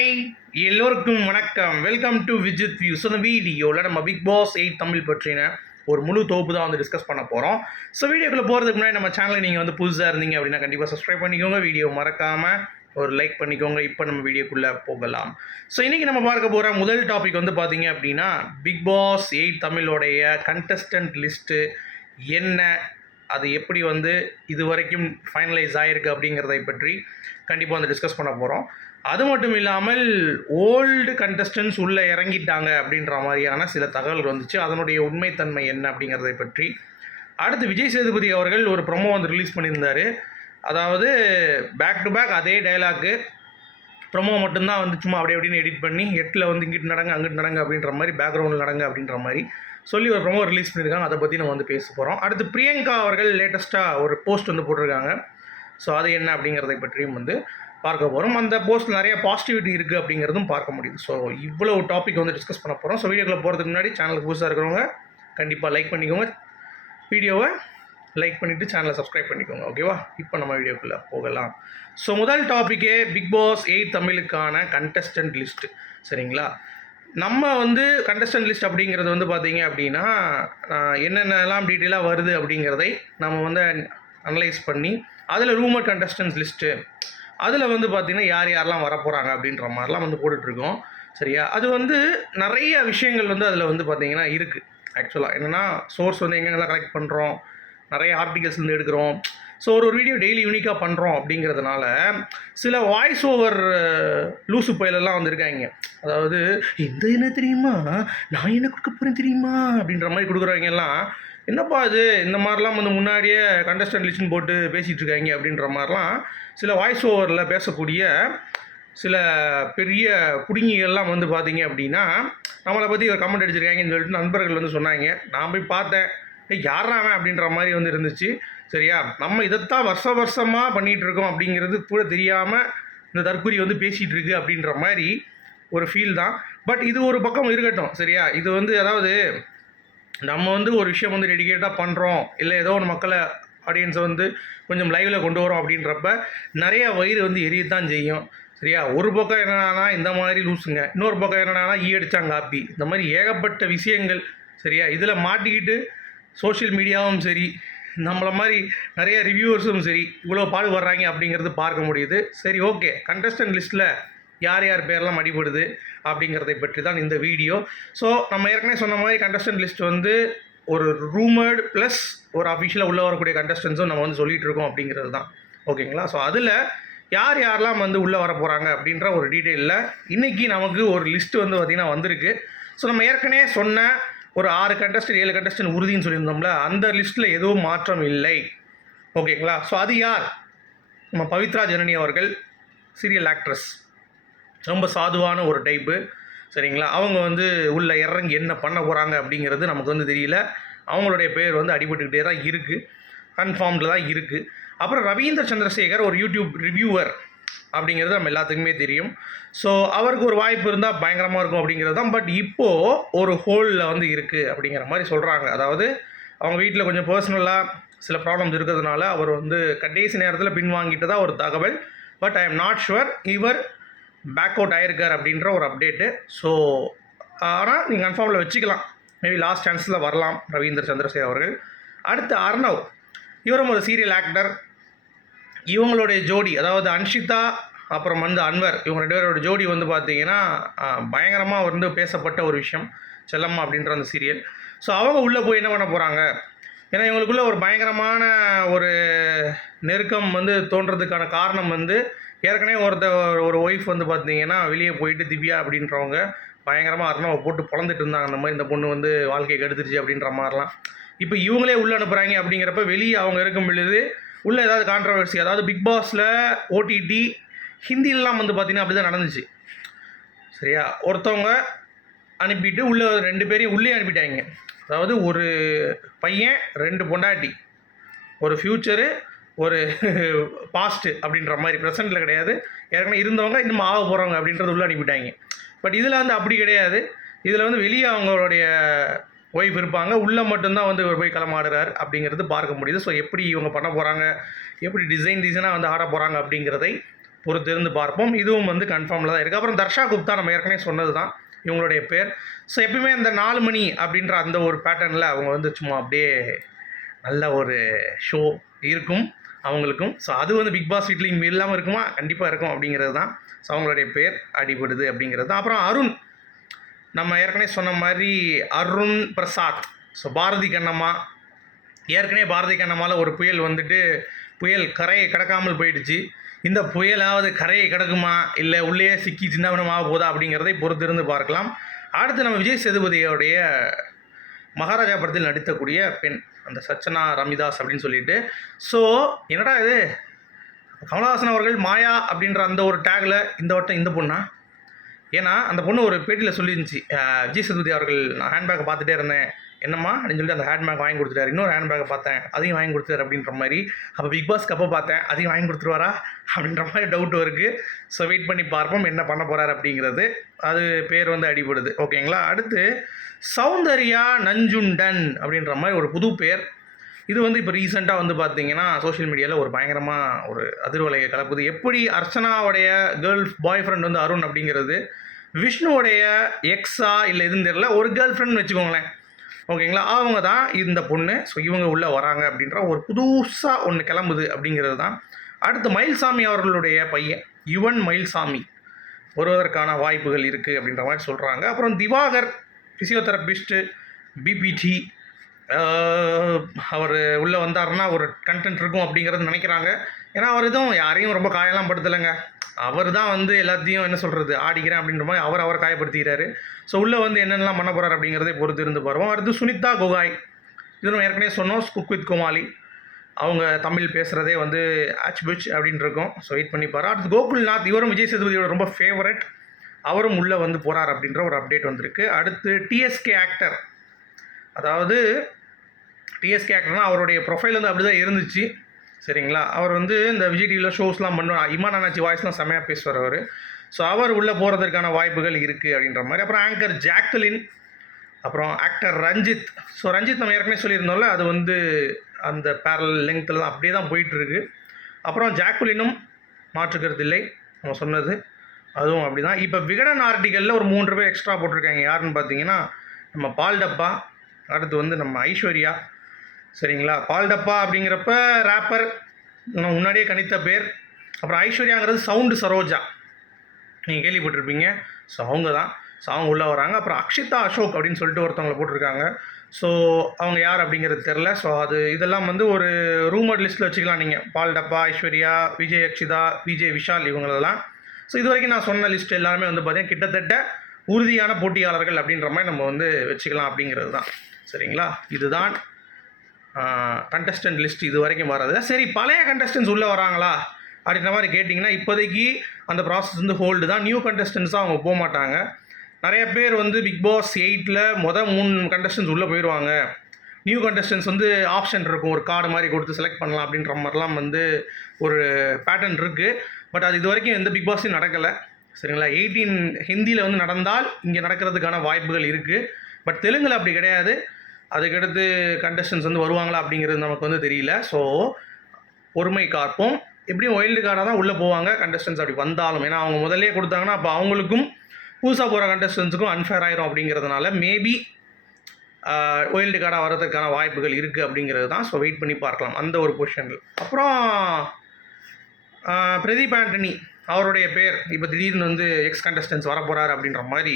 Hi எல்லோருக்கும் வணக்கம். Welcome to Vijith views இந்த வீடியோவில் நம்ம பிக் பாஸ் எயிட் தமிழ் பற்றின ஒரு முழு தொகுப்பு தான் வந்து டிஸ்கஸ் பண்ண போகிறோம் ஸோ வீடியோக்குள்ளே போகிறதுக்கு முன்னாடி நம்ம சேனலில் நீங்கள் வந்து புதுசாக இருந்தீங்க அப்படின்னா கண்டிப்பாக சப்ஸ்கிரைப் பண்ணிக்கோங்க. வீடியோ மறக்காமல் ஒரு லைக் பண்ணிக்கோங்க. இப்போ நம்ம வீடியோக்குள்ளே போகலாம். ஸோ இன்றைக்கி நம்ம பார்க்க போகிற முதல் டாபிக் வந்து பார்த்தீங்க அப்படின்னா பிக் பாஸ் எயிட் தமிழோடைய கண்டஸ்டன்ட் லிஸ்ட்டு என்ன அது எப்படி வந்து இது வரைக்கும் ஃபைனலைஸ் ஆகிருக்கு அப்படிங்கிறதை பற்றி கண்டிப்பாக வந்து டிஸ்கஸ் பண்ண போகிறோம் அது மட்டும் இல்லாமல் ஓல்டு கண்டஸ்டன்ஸ் உள்ளே இறங்கிட்டாங்க அப்படின்ற மாதிரியான சில தகவல்கள் வந்துச்சு. அதனுடைய உண்மைத்தன்மை என்ன அப்படிங்கிறதை பற்றி. அடுத்து விஜய் சேதுபதி அவர்கள் ஒரு ப்ரொமோ வந்து ரிலீஸ் பண்ணியிருந்தார். அதாவது பேக் டு பேக் அதே டைலாக்கு ப்ரொமோ மட்டும்தான் வந்து சும்மா அப்படியே அப்படின்னு எடிட் பண்ணி எட்டில் வந்து இங்கிட்டு நடங்க அங்கிட்டு நடங்க அப்படின்ற மாதிரி பேக்ரவுண்டில் நடங்க அப்படின்ற மாதிரி சொல்லி ஒரு ப்ரொமோ ரிலீஸ் பண்ணியிருக்காங்க. அதை பற்றி நம்ம வந்து பேச போகிறோம் அடுத்து பிரியங்கா அவர்கள் லேட்டஸ்ட்டாக ஒரு போஸ்ட் வந்து போட்டிருக்காங்க. ஸோ அது என்ன அப்படிங்கிறதை பற்றியும் வந்து பார்க்க போகிறோம் அந்த போஸ்ட்டில் நிறைய பாசிட்டிவிட்டி இருக்குது அப்படிங்கிறதும் பார்க்க முடியுது. ஸோ இவ்வளோ டாபிக் வந்து டிஸ்கஸ் பண்ண போகிறோம் ஸோ வீடியோக்குள்ளே போகிறதுக்கு முன்னாடி சேனலுக்கு புதுசாக இருக்கிறவங்க கண்டிப்பாக லைக் பண்ணிக்கோங்க. வீடியோவை லைக் பண்ணிவிட்டு சேனலை சப்ஸ்கிரைப் பண்ணிக்கோங்க. ஓகேவா இப்போ நம்ம வீடியோக்குள்ளே போகலாம். ஸோ முதல் டாப்பிக்கே பிக் பாஸ் எயிட் தமிழுக்கான கண்டஸ்டன்ட் லிஸ்ட்டு சரிங்களா? நம்ம வந்து கண்டஸ்டன்ட் லிஸ்ட் அப்படிங்கிறது வந்து பார்த்தீங்க அப்படின்னா என்னென்னலாம் டீட்டெயிலாக வருது அப்படிங்கிறதை நம்ம வந்து அனலைஸ் பண்ணி அதில் ரூமர் கண்டஸ்டன்ஸ் லிஸ்ட்டு அதில் வந்து பார்த்திங்கன்னா யார் யாரெல்லாம் வரப்போகிறாங்க அப்படின்ற மாதிரிலாம் வந்து போட்டுட்ருக்கோம். சரியா? அது வந்து நிறைய விஷயங்கள் வந்து அதில் வந்து பார்த்திங்கன்னா இருக்குது ஆக்சுவலாக என்னென்னா சோர்ஸ் வந்து எங்கெங்கெல்லாம் கலெக்ட் பண்ணுறோம் நிறைய ஆர்டிகல்ஸ் வந்து எடுக்கிறோம். ஸோ ஒரு ஒரு வீடியோ டெய்லி யூனிக்காக பண்ணுறோம் அப்படிங்கிறதுனால சில வாய்ஸ் ஓவர் லூசு பயலெல்லாம் வந்திருக்காங்க. அதாவது இந்த என்ன தெரியுமா? நான் என்ன கொடுக்க போகிறேன் தெரியுமா? அப்படின்ற மாதிரி கொடுக்குறவங்க எல்லாம் என்னப்பா இது? இந்த மாதிரிலாம் வந்து முன்னாடியே கண்டஸ்டன்ட் லிஸ்ட்னு போட்டு பேசிகிட்டு இருக்காங்க அப்படின்ற மாதிரிலாம் சில வாய்ஸ் ஓவரில் பேசக்கூடிய சில பெரிய குடுங்கிகள்லாம் வந்து பார்த்தீங்க அப்படின்னா நம்மளை பற்றி ஒரு கமெண்ட் அடிச்சிருக்காங்கன்னு சொல்லிட்டு நண்பர்கள் வந்து சொன்னாங்க. நான் போய் பார்த்தேன். ஏய் அப்படின்ற மாதிரி வந்து இருந்துச்சு. சரியா? நம்ம இதைத்தான் வருஷ வருஷமாக பண்ணிகிட்டு இருக்கோம் அப்படிங்கிறது கூட தெரியாமல் இந்த தற்கொலை வந்து பேசிகிட்டு இருக்கு அப்படின்ற மாதிரி ஒரு ஃபீல் தான். பட் இது ஒரு பக்கம் இருக்கட்டும். சரியா? இது வந்து அதாவது நம்ம வந்து ஒரு விஷயம் வந்து டெடிகேட்டாக பண்ணுறோம் இல்லை ஏதோ ஒரு மக்களை ஆடியன்ஸை வந்து கொஞ்சம் லைவில் கொண்டு வரோம் அப்படின்றப்ப நிறைய வயிறு வந்து எரியத்தான் செய்யும். சரியா? ஒரு பக்கம் என்னன்னா இந்த மாதிரி லூசுங்க. இன்னொரு பக்கம் என்னன்னா ஈ அடித்தாங்க காப்பி. இந்த மாதிரி ஏகப்பட்ட விஷயங்கள் சரியா? இதில் மாட்டிக்கிட்டு சோஷியல் மீடியாவும் சரி நம்மளை மாதிரி நிறைய ரிவ்யூவர்ஸும் சரி இவ்வளோ பாடுபடுறாங்க அப்படிங்கிறது பார்க்க முடியுது. சரி ஓகே கண்டஸ்டன்ட் லிஸ்ட்டில் யார் யார் பேர்லாம் அடிபடுது அப்படிங்கிறதை பற்றி தான் இந்த வீடியோ. ஸோ நம்ம ஏற்கனவே சொன்ன மாதிரி கண்டஸ்டன்ட் லிஸ்ட் வந்து ஒரு ரூமர்டு ப்ளஸ் ஒரு அஃபிஷியலாக உள்ளே வரக்கூடிய கண்டஸ்டன்ஸும் நம்ம வந்து சொல்லிகிட்டு இருக்கோம் அப்படிங்கிறது தான். ஓகேங்களா ஸோ அதில் யார் யாரெல்லாம் வந்து உள்ளே வர போகிறாங்க அப்படின்ற ஒரு டீட்டெயிலில் இன்றைக்கி நமக்கு ஒரு லிஸ்ட் வந்து பார்த்திங்கன்னா வந்திருக்கு. ஸோ நம்ம ஏற்கனவே சொன்ன ஒரு ஆறு கண்டஸ்டன் ஏழு கண்டஸ்டன் உறுதின்னு சொல்லியிருந்தோம்ல அந்த லிஸ்ட்டில் எதுவும் மாற்றம் இல்லை. ஓகேங்களா ஸோ அது யார்? நம்ம பவித்ரா ஜனனி அவர்கள் சீரியல் ஆக்ட்ரஸ் ரொம்ப சாதுவான ஒரு டைப்பு சரிங்களா? அவங்க வந்து உள்ளே இறங்கி என்ன பண்ண போகிறாங்க அப்படிங்கிறது நமக்கு வந்து தெரியல. அவங்களுடைய பேர் வந்து அடிபட்டுக்கிட்டே தான் இருக்குது கன்ஃபார்ம்டில் தான் இருக்குது அப்புறம் ரவீந்திர சந்திரசேகர் ஒரு யூடியூப் ரிவ்யூவர் அப்படிங்கிறது நம்ம எல்லாத்துக்குமே தெரியும். ஸோ அவருக்கு ஒரு வாய்ப்பு இருந்தால் பயங்கரமாக இருக்கும் அப்படிங்கிறது தான். பட் இப்போது ஒரு ஹோலில் வந்து இருக்குது அப்படிங்கிற மாதிரி சொல்கிறாங்க அதாவது அவங்க வீட்டில் கொஞ்சம் பர்சனலாக சில ப்ராப்ளம்ஸ் இருக்கிறதுனால அவர் வந்து கடைசி நேரத்தில் பின்வாங்கிட்டு தான் ஒரு தகவல். But I am not sure இவர் பேக் அவுட் ஆயிருக்கார் அப்படின்ற ஒரு அப்டேட்டு ஸோ ஆனால் நீங்கள் கன்ஃபார்மில் வச்சுக்கலாம். மேபி லாஸ்ட் சான்ஸில் வரலாம் ரவீந்திர சந்திரசேகர் அவர்கள். அடுத்து அர்ணவ் இவரும் ஒரு சீரியல் ஆக்டர் இவங்களுடைய ஜோடி அதாவது அன்ஷிதா அப்புறம் வந்து அன்வர் இவங்க ரெண்டு பேரோட ஜோடி வந்து பார்த்தீங்கன்னா பயங்கரமாக வந்து பேசப்பட்ட ஒரு விஷயம். செல்லம்மா அப்படின்ற அந்த சீரியல் ஸோ அவங்க உள்ளே போய் என்ன பண்ண போகிறாங்க ஏன்னா இவங்களுக்குள்ளே ஒரு பயங்கரமான ஒரு நெருக்கம் வந்து தோன்றதுக்கான காரணம் வந்து ஏற்கனவே ஒருத்த ஒரு ஒய்ஃப் வந்து பார்த்தீங்கன்னா வெளியே போயிட்டு திவ்யா அப்படின்றவங்க பயங்கரமாக அர்ணவை போட்டு பொழந்துட்டு இருந்தாங்க. அந்த மாதிரி இந்த பொண்ணு வந்து வாழ்க்கையை கெடுத்துருச்சு அப்படின்ற மாதிரிலாம். இப்போ இவங்களே உள்ளே அனுப்புகிறாங்க அப்படிங்கிறப்ப வெளியே அவங்க இருக்கும் பொழுது உள்ளே ஏதாவது கான்ட்ரவர்சி அதாவது பிக் பாஸில் ஓடிடி ஹிந்திலலாம் வந்து பார்த்திங்கன்னா அப்படி தான் நடந்துச்சு. சரியா? ஒருத்தவங்க அனுப்பிட்டு உள்ளே ரெண்டு பேரையும் உள்ளே அனுப்பிட்டாங்க. அதாவது ஒரு பையன் ரெண்டு பொண்டாட்டி. ஒரு ஃப்யூச்சரு ஒரு பாஸ்ட்டு அப்படின்ற மாதிரி ப்ரெசென்ட்டில் கிடையாது. ஏற்கனவே இருந்தவங்க இன்னும் ஆக போகிறவங்க அப்படின்றது உள்ளே அனுப்பிட்டாங்க பட் இதில் வந்து அப்படி கிடையாது. இதில் வந்து வெளியே அவங்களுடைய ஒய்ஃப் இருப்பாங்க. உள்ளே மட்டும்தான் வந்து இவர் போய் களமாடுறார் அப்படிங்கிறது பார்க்க முடியுது. ஸோ எப்படி இவங்க பண்ண போகிறாங்க எப்படி டிசைன் டிசைனாக வந்து ஆட போகிறாங்க அப்படிங்கிறதை பொறுத்திருந்து பார்ப்போம். இதுவும் வந்து கன்ஃபார்மில் தான் இருக்குது அப்புறம் தர்ஷா குப்தா நம்ம ஏற்கனவே சொன்னது தான். இவங்களுடைய பேர். ஸோ எப்பயுமே இந்த நாலு மணி அப்படின்ற அந்த ஒரு பேட்டர்னில் அவங்க வந்து சும்மா அப்படியே நல்ல ஒரு ஷோ இருக்கும். அவங்களுக்கும். ஸோ அது வந்து பிக் பாஸ் வீட்டில் இங்கே இல்லாமல் இருக்குமா? கண்டிப்பாக இருக்கும் அப்படிங்கிறது தான். ஸோ அவங்களுடைய பேர் அடிபடுது அப்படிங்கிறது தான். அப்புறம் அருண். நம்ம ஏற்கனவே சொன்ன மாதிரி அருண் பிரசாத். ஸோ பாரதி கண்ணம்மா. ஏற்கனவே பாரதி கண்ணம்மாவில் ஒரு புயல் வந்துட்டு புயல் கரையை கடக்காமல் போயிடுச்சு. இந்த புயலாவது கரையை கிடக்குமா? இல்லை உள்ளே சிக்கி சின்னவனமாக போதா அப்படிங்கிறதை பொறுத்திருந்து பார்க்கலாம். அடுத்து நம்ம விஜய் சேதுபதியோடைய மகாராஜா படத்தில் நடித்தக்கூடிய பெண். அந்த சச்சனா ரமிதாஸ் அப்படின்னு சொல்லிட்டு. ஸோ என்னடா இது? கமலஹாசன் அவர்கள் மாயா அப்படின்ற அந்த ஒரு டேக்கில் இந்த வட்டம் இந்த பொண்ணா? ஏன்னா அந்த பொண்ணு ஒரு பேட்டியில் சொல்லியிருந்துச்சு ஜி விஜய் அவர்கள் நான் ஹேண்ட்பேக்கை பார்த்துட்டே இருந்தேன். என்னம்மா அப்படின்னு சொல்லிட்டு அந்த ஹேண்ட்பேக் வாங்கி கொடுத்துட்டாரு. இன்னொரு ஹேண்ட்பேக்கை பார்த்தேன். அதையும் வாங்கி கொடுத்தாரு அப்படின்ற மாதிரி. அப்போ பிக் பாஸ் கப்பை பார்த்தேன். அதையும் வாங்கி கொடுத்துருவாரா அப்படின்ற மாதிரி டவுட் இருக்குது ஸோ வெயிட் பண்ணி பார்ப்போம் என்ன பண்ண போகிறார் அப்படிங்கிறது. அது பேர் வந்து அடிபடுது. ஓகேங்களா அடுத்து சௌந்தர்யா நஞ்சுண்டன் அப்படின்ற மாதிரி ஒரு புது பேர். இது வந்து இப்போ ரீசெண்டாக வந்து பார்த்தீங்கன்னா சோஷியல் மீடியாவில் ஒரு பயங்கரமாக ஒரு அதிர்வலையை கலப்புது. எப்படி அர்ச்சனாவுடைய கேர்ள் பாய் ஃப்ரெண்ட் வந்து அருண் அப்படிங்கிறது விஷ்ணுவோடைய எக்ஸா இல்லை எதுன்னு தெரியல. ஒரு கேர்ள் ஃப்ரெண்ட் வச்சுக்கோங்களேன். ஓகேங்களா? அவங்க தான் இந்த பொண்ணு. ஸோ இவங்க உள்ளே வராங்க அப்படின்ற ஒரு புதுசாக ஒன்று கிளம்புது அப்படிங்கிறது தான். அடுத்து மயில்சாமி அவர்களுடைய பையன் யுவன் மயில்சாமி. வருவதற்கான வாய்ப்புகள் இருக்குது அப்படின்ற மாதிரி சொல்கிறாங்க அப்புறம் திவாகர் ஃபிசியோதெரபிஸ்ட்டு பிபிடி அவர் உள்ளே வந்தாருன்னா ஒரு கண்டென்ட் இருக்கும் அப்படிங்கிறது நினைக்கிறாங்க. ஏன்னா அவர் எதுவும் யாரையும் ரொம்ப காயெல்லாம் படுத்தலைங்க. அவர் தான் வந்து எல்லாத்தையும் என்ன சொல்கிறது ஆடிக்கிறேன் அப்படின்ற மாதிரி அவர் அவர் காயப்படுத்திக்கிறாரு. ஸோ உள்ளே வந்து என்னென்னலாம் பண்ண போகிறார் அப்படிங்கிறதே பொறுத்து இருந்து பாருவோம் அடுத்து சுனிதா கோகாய். இது நம்ம ஏற்கனவே சொன்னோம் குக் வித் குமாலி அவங்க தமிழ் பேசுகிறதே வந்து ஆச் பிச் அப்படின்னு இருக்கும். ஸோ வெயிட் பண்ணி பாரு. அடுத்து கோகுல்நாத். இவரும் விஜய் சேதுபதியோட ரொம்ப ஃபேவரட் அவரும் உள்ளே வந்து போகிறார் அப்படின்ற ஒரு அப்டேட் வந்திருக்கு. அடுத்து டிஎஸ்கே ஆக்டர் அதாவது டிஎஸ்கே ஆக்டர்னால் அவருடைய ப்ரொஃபைல் வந்து அப்படி தான் இருந்துச்சு. சரிங்களா? அவர் வந்து இந்த விஜய் டிவியில் ஷோஸ்லாம் பண்ணுவார். இமான் அண்ணாச்சி வாய்ஸ்லாம் செம்மையாக பேசுவார் அவர். ஸோ அவர் உள்ளே போகிறதுக்கான வாய்ப்புகள் இருக்குது அப்படின்ற மாதிரி. அப்புறம் ஆங்கர் ஜாக்லின் அப்புறம் ஆக்டர் ரஞ்சித். ஸோ ரஞ்சித் நம்ம ஏற்கனவே சொல்லியிருந்தோம்ல அது வந்து அந்த பேரல் லெங்க்த்தில் தான் அப்படியே தான் போயிட்டுருக்கு. அப்புறம் ஜாக்குலினும் மாற்றுக்கிறது இல்லை நம்ம சொன்னது. அதுவும் அப்படி தான் இப்போ விகடன் ஆர்டிக்கலில் ஒரு மூன்று பேர் எக்ஸ்ட்ரா போட்டிருக்காங்க. யாருன்னு பார்த்தீங்கன்னா நம்ம பால் டப்பா அடுத்து வந்து நம்ம ஐஸ்வர்யா சரிங்களா? பால் டப்பா அப்படிங்கிறப்ப ரேப்பர் நான் முன்னாடியே கணித்த பேர். அப்புறம் ஐஸ்வர்யாங்கிறது சவுண்டு சரோஜா. நீங்கள் கேள்விப்பட்டிருப்பீங்க. ஸோ அவங்க தான் ஸோ அவங்க உள்ளே வராங்க. அப்புறம் அக்ஷிதா அசோக் அப்படின்னு சொல்லிட்டு ஒருத்தவங்களை போட்டிருக்காங்க. ஸோ அவங்க யார் அப்படிங்கிறது தெரில ஸோ அது இதெல்லாம் வந்து ஒரு ரூமர் லிஸ்ட்டில் வச்சுக்கலாம் நீங்கள் பால் டப்பா ஐஸ்வர்யா விஜய் அக்ஷிதா விஜய் விஷால் இவங்களெல்லாம். ஸோ இது வரைக்கும் நான் சொன்ன லிஸ்ட் எல்லாருமே வந்து பார்த்தீங்கன்னா கிட்டத்தட்ட உறுதியான போட்டியாளர்கள் அப்படின்ற மாதிரி நம்ம வந்து வச்சுக்கலாம் அப்படிங்கிறது தான். சரிங்களா? இதுதான் கண்டஸ்டன்ட் லிஸ்ட் இது வரைக்கும் வராது. சரி பழைய கண்டஸ்டன்ஸ் உள்ளே வராங்களா? அப்படின்ற மாதிரி கேட்டிங்கன்னா இப்போதைக்கு அந்த ப்ராசஸ் வந்து ஹோல்டு தான். நியூ கண்டஸ்டன்ஸாக அவங்க போக மாட்டாங்க. நிறைய பேர் வந்து பிக் பாஸ் எயிட்டில் மொதல் மூணு கண்டஸ்டன்ஸ் உள்ளே போயிடுவாங்க. நியூ கண்டஸ்டன்ஸ் வந்து ஆப்ஷன் இருக்கும். ஒரு கார்டு மாதிரி கொடுத்து செலக்ட் பண்ணலாம் அப்படின்ற மாதிரிலாம் வந்து ஒரு பேட்டர்ன் இருக்குது பட் அது இது வரைக்கும் எந்த பிக் பாஸையும் நடக்கலை. சரிங்களா? எயிட்டீன் ஹிந்தியில் வந்து நடந்தால் இங்கே நடக்கிறதுக்கான வாய்ப்புகள் இருக்குது பட் தெலுங்கில் அப்படி கிடையாது. அதுக்கடுத்து கண்டஸ்டன்ஸ் வந்து வருவாங்களா அப்படிங்கிறது நமக்கு வந்து தெரியல. ஸோ பொறுமை காப்போம். எப்படியும் ஒயில்டு கார்டாக தான் உள்ளே போவாங்க கண்டஸ்டன்ஸ் அப்படி வந்தாலும். ஏன்னா அவங்க முதல்லே கொடுத்தாங்கன்னா அப்போ அவங்களுக்கும் புதுசாக போகிற கண்டஸ்டன்ஸுக்கும் அன்ஃபேர் ஆயிரும் அப்படிங்கிறதுனால மேபி ஒயில்டு கார்டாக வர்றதுக்கான வாய்ப்புகள் இருக்குது அப்படிங்கிறது தான். ஸோ வெயிட் பண்ணி பார்க்கலாம். அந்த ஒரு பொசிஷனில் அப்புறம் பிரதீப் ஆண்டனி அவருடைய பேர் இப்போ திடீர்னு வந்து எக்ஸ் கண்டஸ்டன்ஸ் வர போகிறாரு அப்படின்ற மாதிரி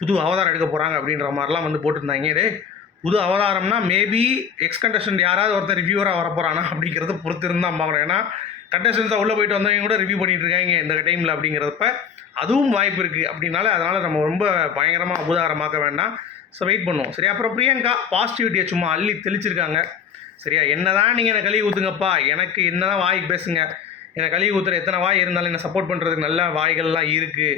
புது அவதாரம் எடுக்க போகிறாங்க அப்படின்ற மாதிரிலாம் வந்து போட்டிருந்தாங்க. டே புது அவதாரம்னா மேபி எக்ஸ் கண்டஸ்டன்ட் யாராவது ஒருத்தர் ரிவ்யூவராக வரப்போறானா போகிறானா அப்படிங்கிறத பொறுத்து இருந்தால் பார்க்கணும் ஏன்னா கண்டஸ்டன்ஸாக உள்ளே போயிட்டு வந்தவங்க கூட ரிவ்யூ பண்ணிட்டு இருக்காங்க இந்த டைமில் அப்படிங்கிறப்ப அதுவும் வாய்ப்பு இருக்குது அப்படின்னால அதனால் நம்ம ரொம்ப பயங்கரமாக உபதாரமாக்க வேண்டாம். ஸோ வெயிட் பண்ணுவோம். சரி அப்புறம் பிரியங்கா பாசிட்டிவிட்டியை சும்மா அள்ளி தெளிச்சிருக்காங்க. சரியா? என்னதான் நீங்கள் என்னை கழுவி ஊற்றுங்கப்பா எனக்கு என்னதான் வாய்க்கு பேசுங்க. என்னை கழுவி ஊற்றுற எத்தனை வாய் இருந்தாலும் என்னை சப்போர்ட் பண்ணுறதுக்கு நல்ல வாய்கள்லாம் இருக்குது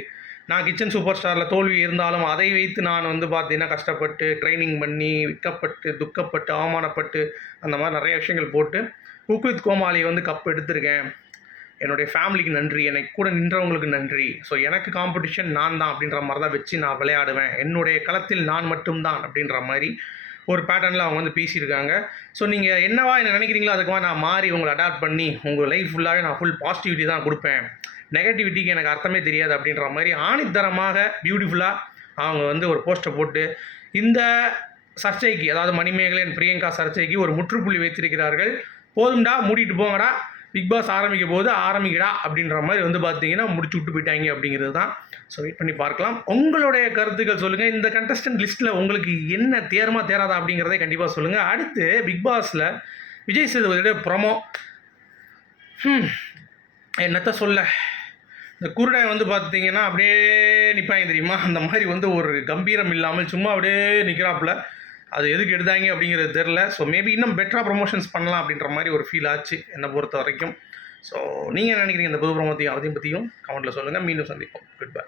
நான் கிச்சன் சூப்பர் ஸ்டாரில் தோல்வி இருந்தாலும் அதை வைத்து நான் வந்து பார்த்தீங்கன்னா கஷ்டப்பட்டு ட்ரைனிங் பண்ணி விற்கப்பட்டு துக்கப்பட்டு அவமானப்பட்டு அந்த மாதிரி நிறைய விஷயங்கள் போட்டு குக் வித் கோமாளி வந்து கப் எடுத்திருக்கேன். என்னுடைய ஃபேமிலிக்கு நன்றி என்னை கூட நின்றவங்களுக்கு நன்றி. ஸோ எனக்கு காம்படிஷன் நான் தான் அப்படின்ற மாதிரி தான் வச்சு நான் விளையாடுவேன். என்னுடைய களத்தில் நான் மட்டும்தான் அப்படின்ற மாதிரி ஒரு பேட்டர்னில் அவங்க வந்து பேசியிருக்காங்க. ஸோ நீங்கள் என்னவா என்ன நினைக்கிறீங்களோ அதுக்குமா நான் மாறி உங்களை அடாப்ட் பண்ணி உங்கள் லைஃப் ஃபுல்லாகவே நான் ஃபுல் பாசிட்டிவிட்டி தான் கொடுப்பேன். நெகட்டிவிட்டிக்கு எனக்கு அர்த்தமே தெரியாது அப்படின்ற மாதிரி ஆணித்தரமாக பியூட்டிஃபுல்லாக அவங்க வந்து ஒரு போஸ்ட்டை போட்டு இந்த சர்ச்சைக்கு அதாவது மணிமேகலன் பிரியங்கா சர்ச்சைக்கு ஒரு முற்றுப்புள்ளி வைத்திருக்கிறார்கள். போதும்டா மூடிட்டு போங்கடா. பிக் பாஸ் ஆரம்பிக்க போது ஆரம்பிக்கடா அப்படின்ற மாதிரி வந்து பார்த்தீங்கன்னா முடிச்சு விட்டு போயிட்டாங்க அப்படிங்கிறது தான். ஸோ வெயிட் பண்ணி பார்க்கலாம். உங்களுடைய கருத்துக்கள் சொல்லுங்கள் இந்த கண்டஸ்டன்ட் லிஸ்ட்டில் உங்களுக்கு என்ன தேர்மா தேராதா அப்படிங்கிறதை கண்டிப்பாக சொல்லுங்கள் அடுத்து பிக் பாஸில் விஜய் சேதுபதியோட ப்ரொமோ என்னத்த சொல்ல? இந்த குருடை வந்து பார்த்தீங்கன்னா அப்படியே நிற்பாங்க தெரியுமா? அந்த மாதிரி வந்து ஒரு கம்பீரம் இல்லாமல் சும்மா அப்படியே நிற்கிறாப்புல அது எதுக்கு எடுத்தாங்க அப்படிங்கிறது தெரில ஸோ மேபி இன்னும் பெட்டராக ப்ரொமோஷன்ஸ் பண்ணலாம் அப்படின்ற மாதிரி ஒரு ஃபீல் ஆச்சு என்னை பொறுத்த வரைக்கும். ஸோ நீங்கள் நினைக்கிறீங்க இந்த புது ப்ரமோத்தையும் அதையும் பற்றியும் கமெண்ட்டில் சொல்லுங்கள் மீண்டும் சந்திப்போம். Good bye